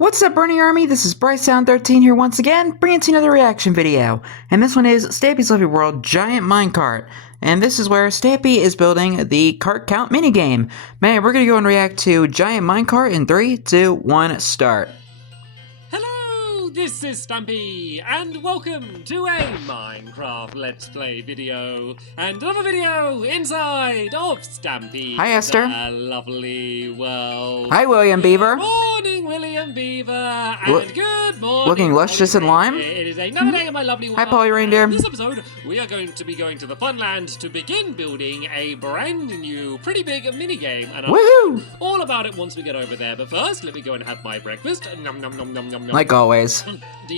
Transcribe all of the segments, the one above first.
What's up, Burning Army? This is BryceAllen13 here once again, bringing to you another reaction video. And this one is Stampy's Lovely World Giant Minecart. And this is where Stampy is building the cart count minigame. Man, we're gonna go and react to Giant Minecart in 3, 2, 1, start. This is Stampy, and welcome to a Minecraft Let's Play video, and another video inside of Stampy. Hi, Esther. Lovely world. Hi, William Beaver. Good morning, William Beaver, and good morning. Looking luscious and lime. It is another day in my lovely world. Hi, Polly Reindeer. In this episode, we are going to be going to the Funland to begin building a brand new, pretty big minigame, and I'll Woohoo! all about it once we get over there. But first, let me go and have my breakfast. Nom nom nom nom nom nom. Like always.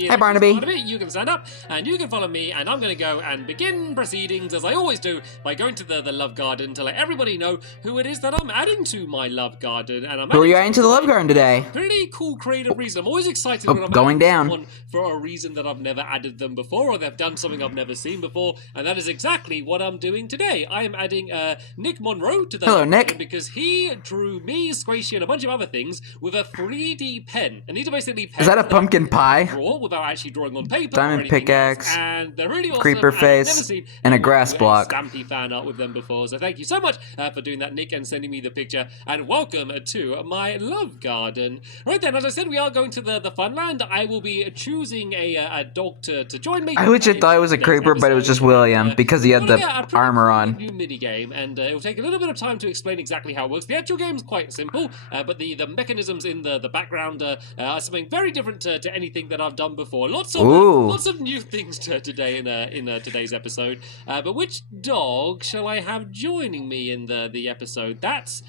Hi, Barnaby. You can stand up and you can follow me, and I'm going to go and begin proceedings as I always do by going to the love garden to let everybody know who it is that I'm adding to my love garden. And Who are you adding to the love garden today? Pretty cool creative reason. I'm always excited Oh, when I'm going adding down. someone for a reason that I've never added them before, or they've done something I've never seen before, and that is exactly what I'm doing today. I am adding Nick Monroe to the Hello, love Nick. garden because he drew me, Squishy, and a bunch of other things with a 3D pen. And these are basically pens Is that a pumpkin pie? draw without actually drawing on paper. Diamond or anything pickaxe, else, and they're really awesome, creeper and I've face, never seen and a anyone grass do block. Stampy fan art with them before, so thank you so much for doing that, Nick, and sending me the picture. And welcome to my love garden. Right then, as I said, we are going to the Funland. I will be choosing a dog to join me. I legit thought it was a next creeper, but it was episode. just William because he had Well, the yeah, a pretty armor cool on. New mini game, and it will take a little bit of time to explain exactly how it works. The actual game is quite simple, but the mechanisms in the background are something very different to anything that I've done before. Lots of new things today in today's episode. But which dog shall I have joining me in the episode? That's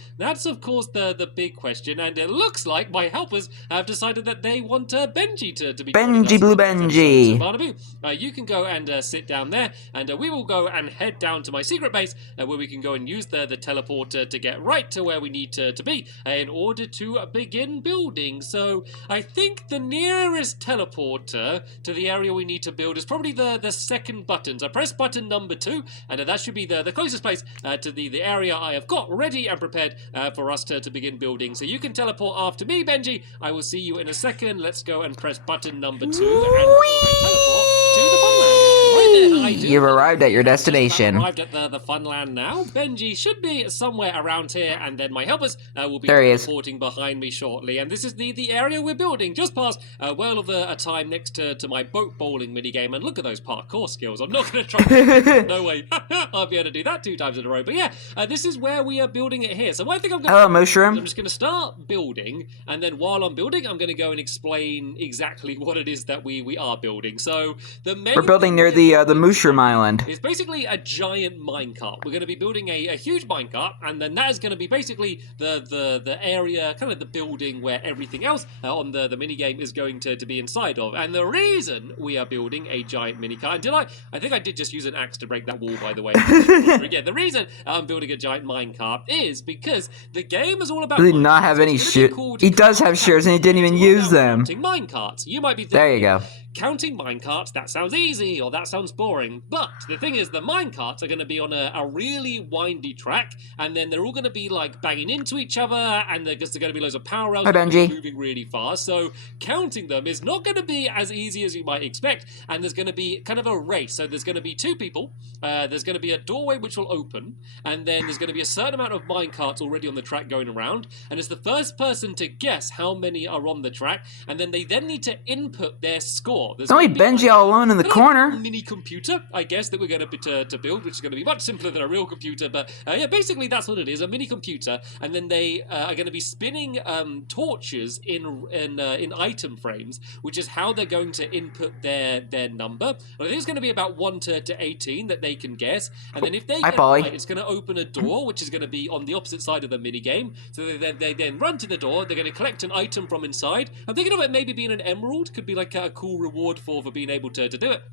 of course the big question, and it looks like my helpers have decided that they want Benji to be joining us Benji Blue in today's episode. Benji. So, Barnaby, you can go and sit down there, and we will go and head down to my secret base where we can go and use the teleporter to get right to where we need to be in order to begin building. So I think the nearest teleporter to the area we need to build is probably the second button. So press button number 2, and that should be the closest place to the area I have got ready and prepared for us to begin building. So you can teleport after me, Benji. I will see you in a second. Let's go and press button number 2 and teleport to the Funland. Right then, I do. You've arrived at your destination. Arrived at the Funland now. Benji should be somewhere around here, and then my helpers will be There he is. teleporting behind me shortly. And this is the area we're building, just past a well of a time next to my boat bowling minigame. And look at those parkour skills. I'm not going to try. No way. I'll be able to do that 2 times in a row. But yeah, this is where we are building it here. So what I think I'm going to Hello, do, Mushroom. I'm just going to start building, and then while I'm building, I'm going to go and explain exactly what it is that we are building. So the main We're building near the Mushroom Island. it's basically a giant minecart. We're going to be building a huge minecart, and then that is going to be basically the area, kind of the building where everything else on the minigame is going to be inside of. And the reason we are building a giant minecart, and I think I did just use an axe to break that wall, by the way. Again, the reason I'm building a giant minecart is because the game is all about He did not have any shears. He does have shears, and he didn't even use them. Counting minecarts. You might be thinking, There you go. counting minecarts, that sounds easy, or that sounds boring. But the thing is, the minecarts are going to be on a really windy track, and then they're all going to be like banging into each other, and there's going to be loads of power rails Hi, Benji. moving really fast. So counting them is not going to be as easy as you might expect, and there's going to be kind of a race. So there's going to be 2 people, there's going to be a doorway which will open, and then there's going to be a certain amount of minecarts already on the track going around, and it's the first person to guess how many are on the track, and then they then need to input their score. There's Only gonna be Benji all alone in the kind of like a corner. mini computer, I guess, that we're going to build, which is going to be much simpler than a real computer. But yeah, basically that's what it is, a mini computer. And then they are going to be spinning torches in item frames, which is how they're going to input their number. And I think it's going to be about 1 to 18 that they can guess. And then if they Hi, get Polly. right, it's going to open a door, which is going to be on the opposite side of the mini game. So they then run to the door. They're going to collect an item from inside. I'm thinking of it maybe being an emerald. Could be like a cool reward for being able to do it.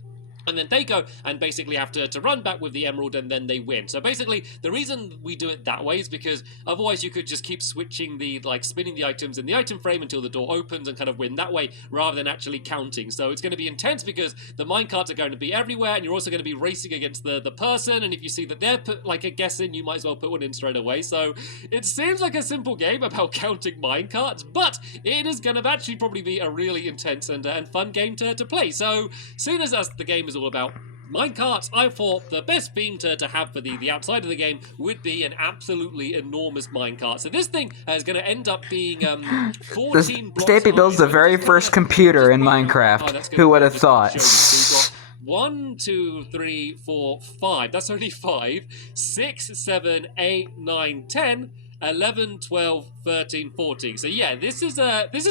And then they go and basically have to run back with the emerald, and then they win. So basically, the reason we do it that way is because otherwise you could just keep switching spinning the items in the item frame until the door opens and kind of win that way rather than actually counting. So it's going to be intense because the minecarts are going to be everywhere, and you're also going to be racing against the person. And if you see that they're put like a guess in, you might as well put one in straight away. So it seems like a simple game about counting minecarts, but it is going to actually probably be a really intense and fun game to play. So soon as the game is all about minecarts, I thought the best theme to have for the outside of the game would be an absolutely enormous minecart. So this thing is going to end up being 14 blocks Stampy builds the very first computer in Oh, Minecraft. that's Who would have just thought? show you. So you've got 1, 2, 3, 4, 5. That's only 5. 6, 7, 8, 9, 10. 11, 12, 13, 14. So yeah, this is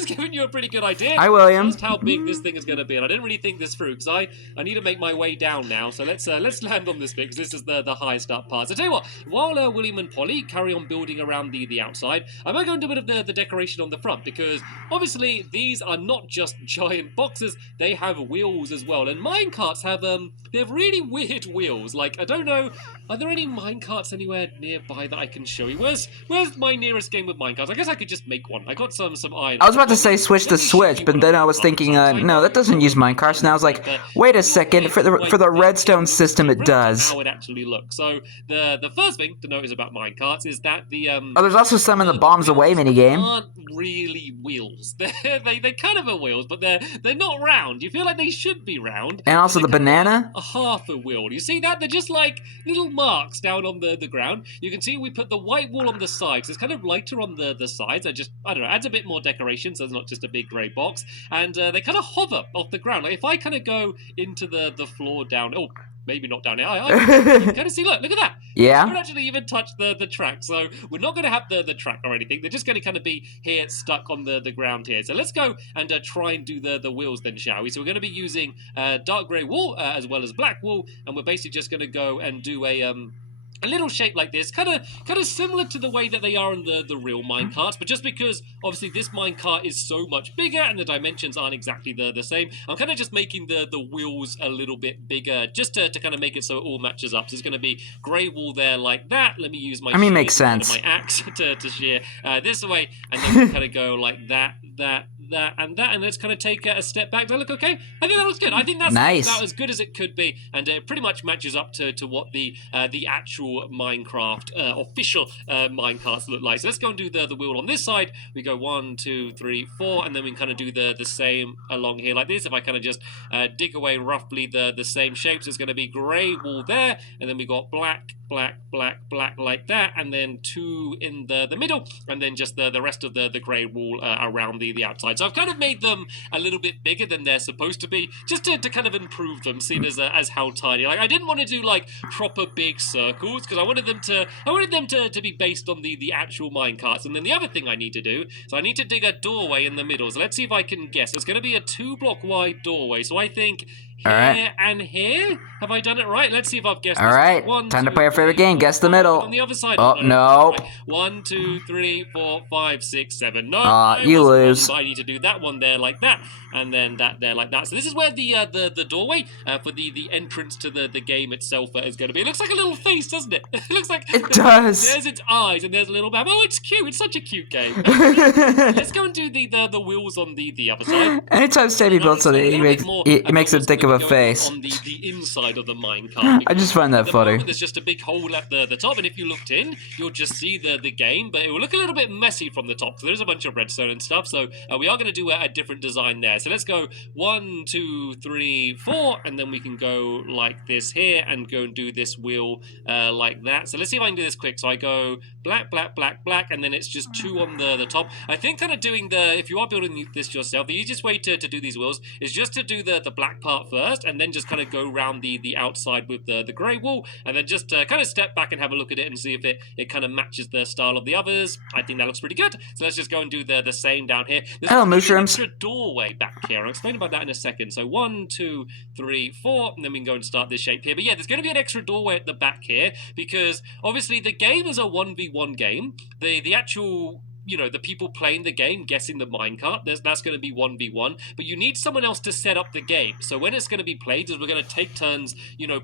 giving you a pretty good idea. Hi, William. Just how big this thing is going to be, and I didn't really think this through because I need to make my way down now. So let's land on this bit because this is the highest up part. So tell you what, while William and Polly carry on building around the outside, I might go and do a bit of the decoration on the front because obviously these are not just giant boxes; they have wheels as well. And minecarts have they have really weird wheels. Like I don't know, are there any minecarts anywhere nearby that I can show you? Where's my nearest game with minecarts? I guess I could just make one. I got some iron. I was about to say switch to Switch, but then I was thinking, no, that doesn't use minecarts. And I was like, wait a second, for the redstone system, it does. How it actually looks. So the first thing to note is about minecarts is that the Oh, there's also some in the bombs away minigame. Aren't really wheels. They kind of are wheels, but they're not round. You feel like they should be round. And also the banana. A half a wheel. You see that? They're just like little marks down on the ground. You can see we put the white wool on the sides. It's kind of lighter on the sides. I don't know, adds a bit more decoration so it's not just a big grey box. And they kind of hover off the ground. Like if I kind of go into the floor down, oh, maybe not down here. You can kind of see, look at that. Yeah. You don't actually even touch the track. So we're not going to have the track or anything. They're just going to kind of be here stuck on the ground here. So let's go and try and do the wheels then, shall we? So we're going to be using dark grey wool as well as black wool. And we're basically just going to go and do a little shape like this, kind of similar to the way that they are in the real minecarts, but just because obviously this minecart is so much bigger and the dimensions aren't exactly the same, I'm kind of just making the wheels a little bit bigger just to kind of make it so it all matches up. So there's going to be grey wool there like that. Let me use my makes sense. My axe to shear this way, and then we kind of go like that, and let's kind of take a step back. Does that look okay? I think that looks good. I think that's nice. about as good as it could be, and it pretty much matches up to what the actual Minecraft official minecarts look like. So let's go and do the wheel on this side. We go 1, 2, 3, 4, and then we can kind of do the same along here like this. If I kind of just dig away roughly the same shapes, it's going to be grey wool there, and then we got black, like that, and then 2 in the middle, and then just the rest of the grey wool around the outside. So I've kind of made them a little bit bigger than they're supposed to be, just to kind of improve them, seeing as how tiny. Like I didn't want to do like proper big circles because I wanted them to be based on the actual minecarts. And then the other thing I need to do, so I need to dig a doorway in the middle. So let's see if I can guess. It's going to be a 2-block wide doorway. So I think here and here. Have I done it right? Let's see if I've guessed. All right, time to play our favorite game. Guess the middle. On the other side. Oh no! 1, 2, 3, 4, 5, 6, 7. No, you lose. I need to do that one there like that, and then that there like that. So this is where the doorway for the entrance to the game itself is going to be. It looks like a little face, doesn't it? It looks like it does. There's its eyes and there's a little map. Oh, it's cute. It's such a cute game. Let's go and do the wheels on the other side. Anytime Stampy builds something, he makes him think of a face. On the inside of the minecart. I just find that funny. There's just a big hole at the top, and if you looked in, you'll just see the game, but it will look a little bit messy from the top. So there's a bunch of redstone and stuff. So we are going to do a different design there. So let's go 1, 2, 3, 4, and then we can go like this here and go and do this wheel like that. So let's see if I can do this quick. So I go black, and then it's just 2 on the top. I think kind of doing if you are building this yourself, the easiest way to do these wheels is just to do the black part first, and then just kind of go around the outside with the grey wool, and then just kind of step back and have a look at it and see if it kind of matches the style of the others. I think that looks pretty good. So let's just go and do the same down here. There's mushrooms. An extra doorway back here. I'll explain about that in a second. So 1, 2, 3, 4, and then we can go and start this shape here. But yeah, there's going to be an extra doorway at the back here because obviously the game is a 1v1 game. The actual the people playing the game guessing the minecart. That's going to be 1v1, but you need someone else to set up the game. So when it's going to be played is we're going to take turns,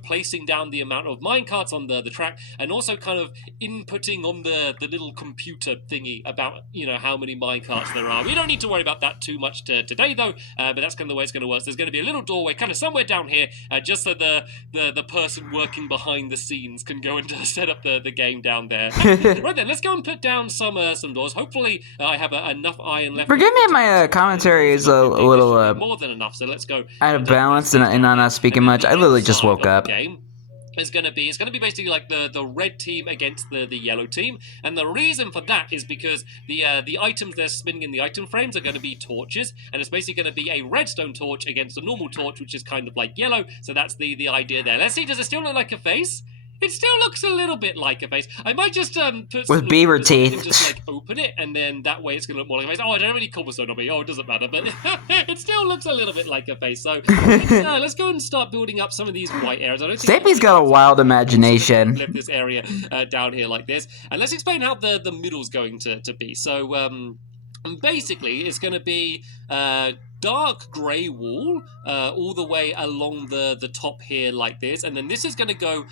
placing down the amount of minecarts on the track, and also kind of inputting on the little computer thingy about, how many minecarts there are. We don't need to worry about that too much today, though, but that's kind of the way it's going to work. So there's going to be a little doorway kind of somewhere down here, just so the person working behind the scenes can go and set up the game down there. Right then, let's go and put down some doors. Hopefully, I have enough iron left. Forgive me if my commentary is a little more than enough. So let's go out of balance and I'm not speaking much. I literally just woke up. It's going to be basically like the red team against the yellow team, and the reason for that is because the items they're spinning in the item frames are going to be torches, and it's basically going to be a redstone torch against a normal torch, which is kind of like yellow. So that's the idea there. Let's see, does it still look like a face? It still looks a little bit like a face. I might just put with beaver teeth and just like open it, and then that way it's gonna look more like a face. Oh, I don't have any cobblestone on me. Oh, it doesn't matter, but it still looks a little bit like a face. So let's go and start building up some of these white areas. I don't think Stampy's got a wild imagination. Flip this area down here like this, and let's explain how the middle's going to be. So basically, it's going to be dark grey wall all the way along the top here like this, and then this is going to go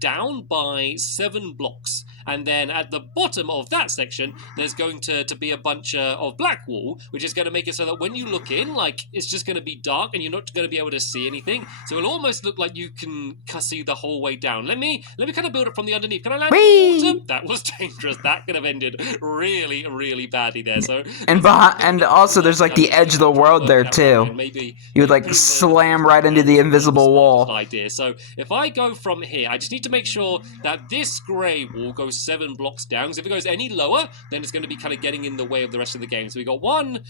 down by 7 blocks, and then at the bottom of that section there's going to be a bunch of black wall, which is going to make it so that when you look in, like, it's just going to be dark and you're not going to be able to see anything, so it'll almost look like you can see the whole way down. Let me kind of build it from the underneath. Can I land in the water? That was dangerous. That could have ended really, really badly there. So and also there's like the edge of the world there too. You would like slam right into the invisible wall. Idea. So if I go from here, I just need to make sure that this grey wall goes 7 blocks down, because if it goes any lower, then it's going to be kind of getting in the way of the rest of the game. So we got 1,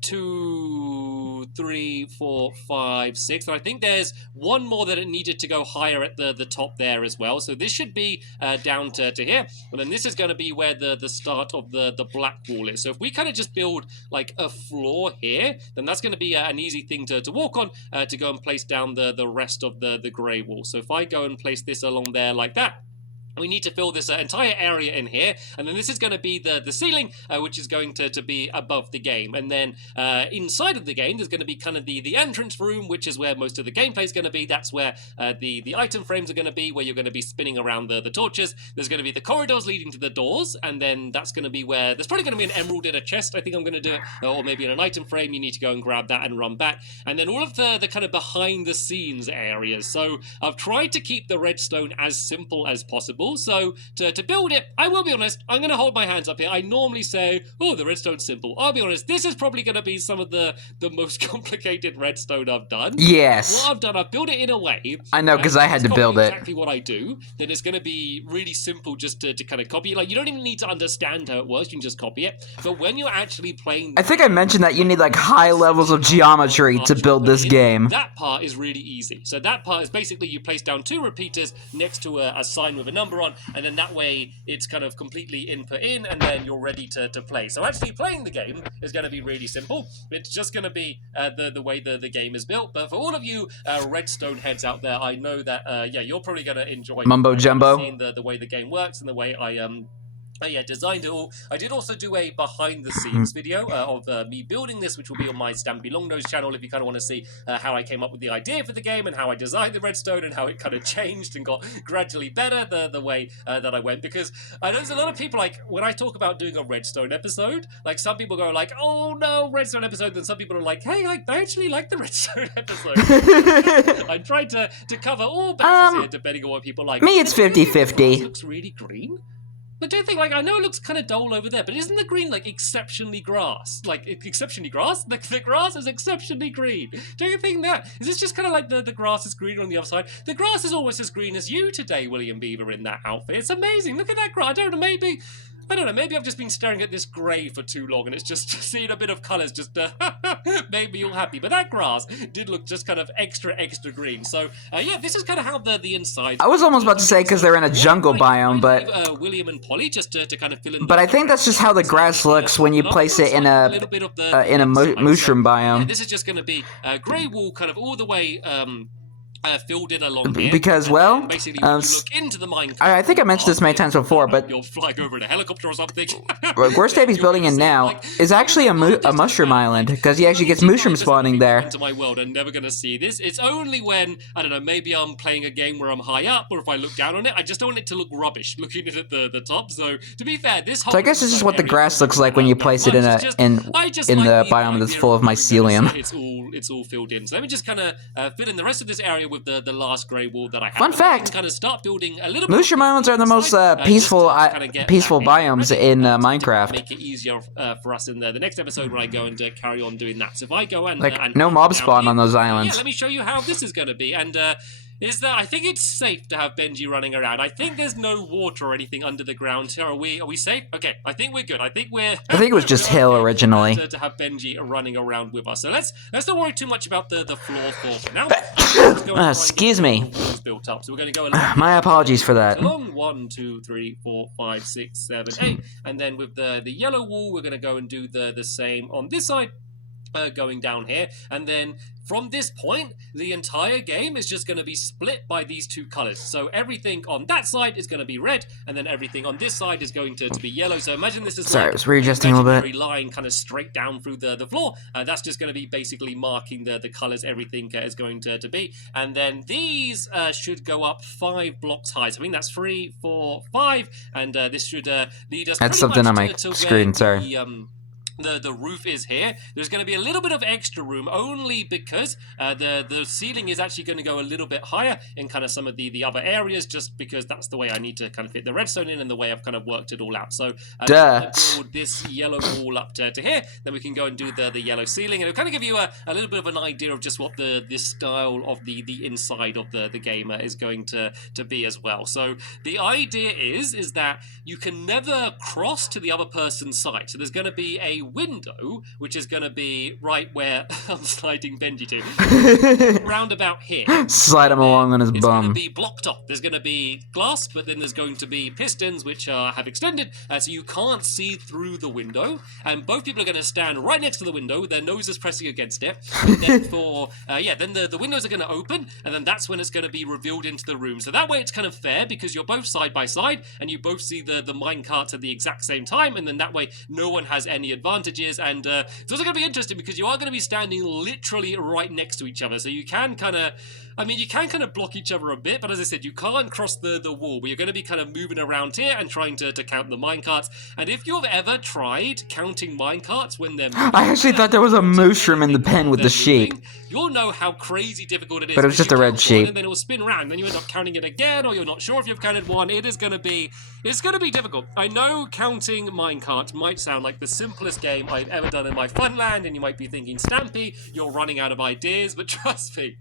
2, 3, 4, 5, 6, and I think there's one more that it needed to go higher at the top there as well. So this should be down to here, and then this is going to be where the start of the black wall is. So if we kind of just build like a floor here, then that's going to be an easy thing to walk on to go and place down the rest of the grey wall. So if I go and place this along there like that, we need to fill this entire area in here, and then this is going to be the ceiling, which is going to be above the game. And then inside of the game, there's going to be kind of the entrance room, which is where most of the gameplay is going to be. That's where the item frames are going to be, where you're going to be spinning around the torches. There's going to be the corridors leading to the doors, and then that's going to be where there's probably going to be an emerald in a chest. I think I'm going to do it, or maybe in an item frame. You need to go and grab that and run back. And then all of the kind of behind the scenes areas. So I've tried to keep the redstone as simple as possible. So to build it, I will be honest, I'm going to hold my hands up here. I normally say, oh, the redstone's simple. I'll be honest, this is probably going to be some of the most complicated redstone I've done. Yes. What I've done, I've built it in a way. I know, because I had to build it. Exactly what I do. Then it's going to be really simple just to kind of copy it. Like, you don't even need to understand how it works. You can just copy it. But when you're actually playing... I think I mentioned that you need like high levels of geometry to build this game. That part is really easy. So that part is basically you place down 2 repeaters next to a sign with a number on, and then that way it's kind of completely input in, and then you're ready to play. So actually playing the game is going to be really simple. It's just going to be the way the game is built. But for all of you redstone heads out there, I know that you're probably going to enjoy Mumbo Jumbo, seeing the way the game works and the way I designed it all. I did also do a behind-the-scenes video of me building this, which will be on my Stampy Longnose channel if you kind of want to see how I came up with the idea for the game and how I designed the redstone and how it kind of changed and got gradually better the way that I went. Because I know there's a lot of people, like, when I talk about doing a redstone episode, like, some people go like, oh no, redstone episode, then some people are like, hey, I actually like the redstone episode. I tried to cover all bases here, depending on what people like. Me, it's 50-50. It looks really green. But do you think, like, I know it looks kind of dull over there, but isn't the green, like, exceptionally grass? Like, exceptionally grass? The grass is exceptionally green. Do you think that? Is this just kind of like the grass is greener on the other side? The grass is almost as green as you today, William Beaver, in that outfit. It's amazing. Look at that grass. I don't know, maybe I've just been staring at this grey for too long, and it's just seeing a bit of colours just made me all happy. But that grass did look just kind of extra green. So, yeah, this is kind of how the inside... I was almost about to say because they're in a jungle biome, but... William and Polly, just to kind of fill in... But I think that's just how the grass looks when you place it in a mushroom biome. Yeah, this is just going to be grey wool kind of all the way... filled in along here. Because, well, basically when you look into the Minecart, I think I mentioned this many times before, but you're flying over in a helicopter or something. where Stampy's building in now is actually a mushroom island, because he actually gets mushrooms spawning there. Into my world, I'm never gonna see this. It's only when, I don't know, maybe I'm playing a game where I'm high up, or if I look down on it, I just don't want it to look rubbish looking at the top. So to be fair, this whole, so I guess this is what the grass looks like when you place it in the biome that's full of mycelium. It's all filled in. So let me just kind of fill in the rest of this area with the last grey wall that I have. Fun fact: kind of start building a little mushroom islands are the most peaceful biomes in Minecraft. Make it easier for us in the next episode when I go and carry on doing that. So if I go and no mob spawn on those islands. Yeah, let me show you how this is going to be. And is that I think it's safe to have Benji running around. I think there's no water or anything under the ground here. Are we safe? Okay, I think we're good. I think it was just hill originally. To have Benji running around with us. So let's not worry too much about the floor for now. Excuse me. Built up. So we're going to go along. My apologies for that. Along 1, 2, 3, 4, 5, 6, 7, 8, and then with the yellow wall, we're going to go and do the same on this side. Going down here, and then from this point the entire game is just going to be split by these two colors. So everything on that side is going to be red, and then everything on this side is going to be yellow. So imagine this is I was readjusting a little bit. Line kind of straight down through the floor. That's just going to be basically marking the colors everything is going to be. And then these should go up 5 blocks high. So I think that's 3, 4, 5, and this should lead us. That's something on my screen. Sorry. The roof is here. There's going to be a little bit of extra room only because the ceiling is actually going to go a little bit higher in kind of some of the other areas, just because that's the way I need to kind of fit the redstone in and the way I've kind of worked it all out. So build this yellow wall up to here, then we can go and do the yellow ceiling, and it'll kind of give you a little bit of an idea of just what this style of the inside of the game is going to be as well. So the idea is that you can never cross to the other person's side. So there's going to be a window which is going to be right where I'm sliding Benji to, round about here. Slide him along on his bum. It's going to be blocked off. There's going to be glass, but then there's going to be pistons which have extended, so you can't see through the window. And both people are going to stand right next to the window, with their noses pressing against it. And then then the windows are going to open, and then that's when it's going to be revealed into the room. So that way it's kind of fair because you're both side by side, and you both see the minecarts at the exact same time, and then that way no one has any advantages. And it's also going to be interesting because you are going to be standing literally right next to each other, so you can kind of block each other a bit, but as I said, you can't cross the wall, but you're going to be kind of moving around here and trying to count the minecarts. And if you've ever tried counting minecarts when they're moving, I actually thought there was a mushroom in the pen with the sheep. You'll know how crazy difficult it is. But it was just a red sheep. And then it will spin around, then you end up counting it again, or you're not sure if you've counted one. It's going to be difficult. I know counting minecarts might sound like the simplest game I've ever done in my Funland, and you might be thinking, Stampy, you're running out of ideas, but trust me,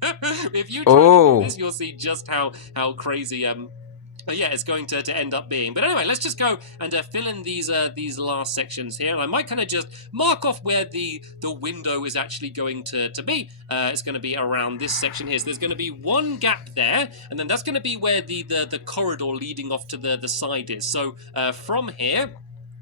if you try this, you'll see just how crazy it's going to end up being. But anyway, let's just go and fill in these last sections here. And I might kind of just mark off where the window is actually going to be. It's going to be around this section here. So there's going to be one gap there, and then that's going to be where the corridor leading off to the side is. So from here,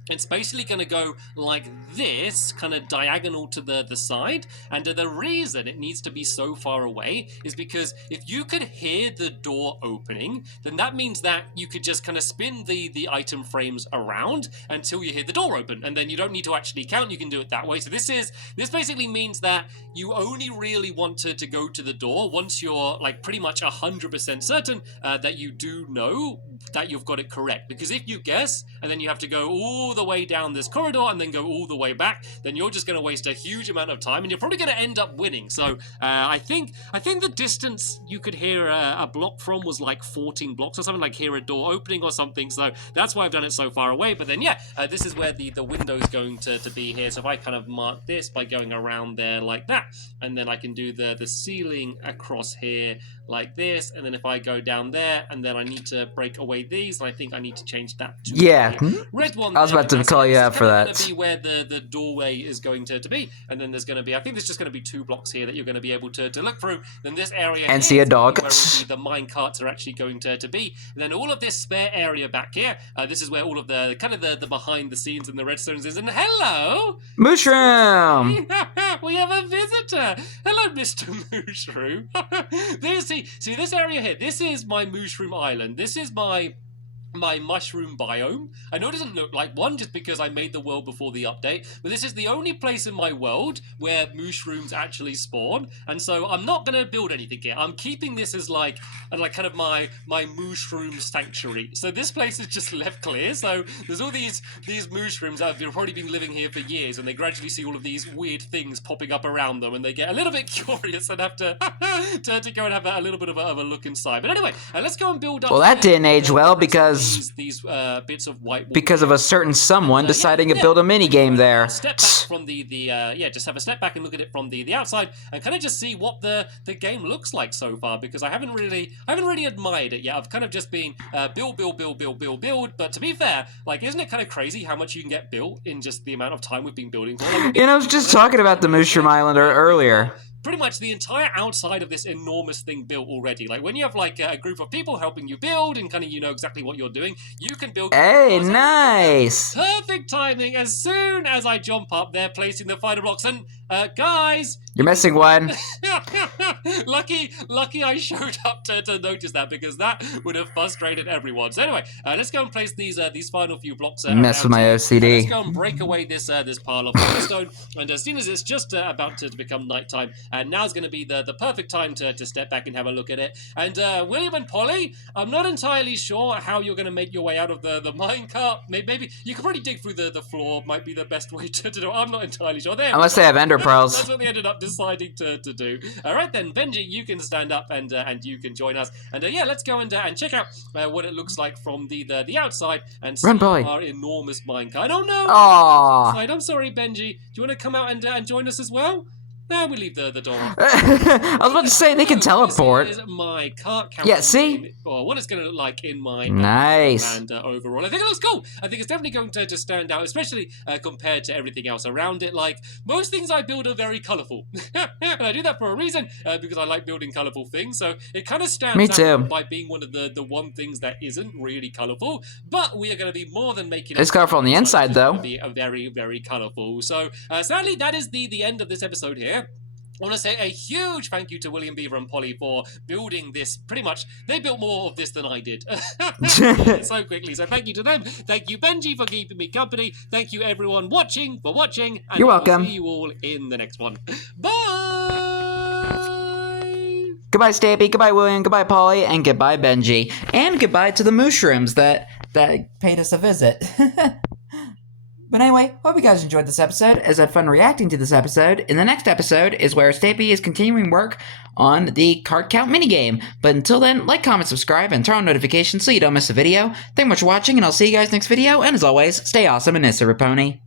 it's basically going to go like this, kind of diagonal to the side. And the reason it needs to be so far away is because if you could hear the door opening, then that means that you could just kind of spin the item frames around until you hear the door open. And then you don't need to actually count, you can do it that way. So this basically means that you only really want to go to the door once you're like pretty much 100% certain that you do know that you've got it correct. Because if you guess, and then you have to go all the way down this corridor and then go all the way back, then you're just going to waste a huge amount of time, and you're probably going to end up winning. So I think the distance you could hear a block from was like 14 blocks or something, like hear a door opening or something. So that's why I've done it so far away. But then this is where the window is going to be here. So if I kind of mark this by going around there like that, and then I can do the ceiling across here like this, and then if I go down there, and then I need to break away these, and I think I need to change that to red one. I was about to call you out for that. Going to be where the doorway is going to be, and then there's going to be, I think there's just going to be 2 blocks here that you're going to be able to look through. Then this area and see a dog. Where the mine carts are actually going to be. And then all of this spare area back here, this is where all of the kind of the behind the scenes and the redstones is. And hello, mushroom. We have a visitor. Hello, Mr. Mushroom. See this area here. This is my mushroom island. This is my mushroom biome. I know it doesn't look like one just because I made the world before the update, but this is the only place in my world where mushrooms actually spawn, and so I'm not going to build anything here. I'm keeping this as like kind of my mushroom sanctuary. So this place is just left clear, so there's all these mushrooms that have probably been living here for years, and they gradually see all of these weird things popping up around them, and they get a little bit curious and have to go and have a little bit of a look inside. But anyway, let's go and build up. Well, that didn't age well because these bits of white because of a certain someone deciding to build a mini game there. Step back from just have a step back and look at it from the outside and kind of just see what the game looks like so far, because I haven't really admired it yet. I've kind of just been build. But to be fair, like, isn't it kind of crazy how much you can get built in just the amount of time we've been building for? Like, I was just talking about the Mushroom Island earlier. Pretty much the entire outside of this enormous thing built already. Like, when you have like a group of people helping you build and kind of you know exactly what you're doing, you can build. Hey, nice! Perfect timing. As soon as I jump up, they're placing the final blocks. And guys, you're missing one. lucky I showed up to notice that, because that would have frustrated everyone. So anyway, let's go and place these final few blocks. Mess with my OCD. Let's go and break away this pile of cobblestone. And as soon as it's just about to become nighttime, and now's going to be the perfect time to step back and have a look at it. And William and Polly, I'm not entirely sure how you're going to make your way out of the minecart. Maybe you could probably dig through the floor. Might be the best way to do it. I'm not entirely sure. Unless they have ender pearls. That's what they ended up deciding to do. All right then, Benji, you can stand up and you can join us. And yeah, let's go and check out what it looks like from the outside and see our enormous minecart. Oh no! Aww. I'm sorry, Benji. Do you want to come out and join us as well? No, we leave the door open. I was about to say they can teleport. This is my cart count. Yeah, see? Or what it's going to look like in my nice. and overall. I think it looks cool. I think it's definitely going to stand out, especially compared to everything else around it. Like, most things I build are very colourful. And I do that for a reason, because I like building colourful things. So it kind of stands out by being one of the one things that isn't really colourful. But we are going to be more than making it. It's colourful on the inside, though. Be a very, very colourful. So sadly, that is the end of this episode here. I want to say a huge thank you to William Beaver and Polly for building this. Pretty much, they built more of this than I did so quickly. So thank you to them. Thank you, Benji, for keeping me company. Thank you, everyone, for watching. And you're welcome. See you all in the next one. Bye! Goodbye, Stampy. Goodbye, William. Goodbye, Polly. And goodbye, Benji. And goodbye to the mushrooms that paid us a visit. But anyway, hope you guys enjoyed this episode, as I had fun reacting to this episode. In the next episode is where Stampy is continuing work on the card count minigame. But until then, like, comment, subscribe, and turn on notifications so you don't miss a video. Thank you much for watching, and I'll see you guys next video. And as always, stay awesome and S10EP10.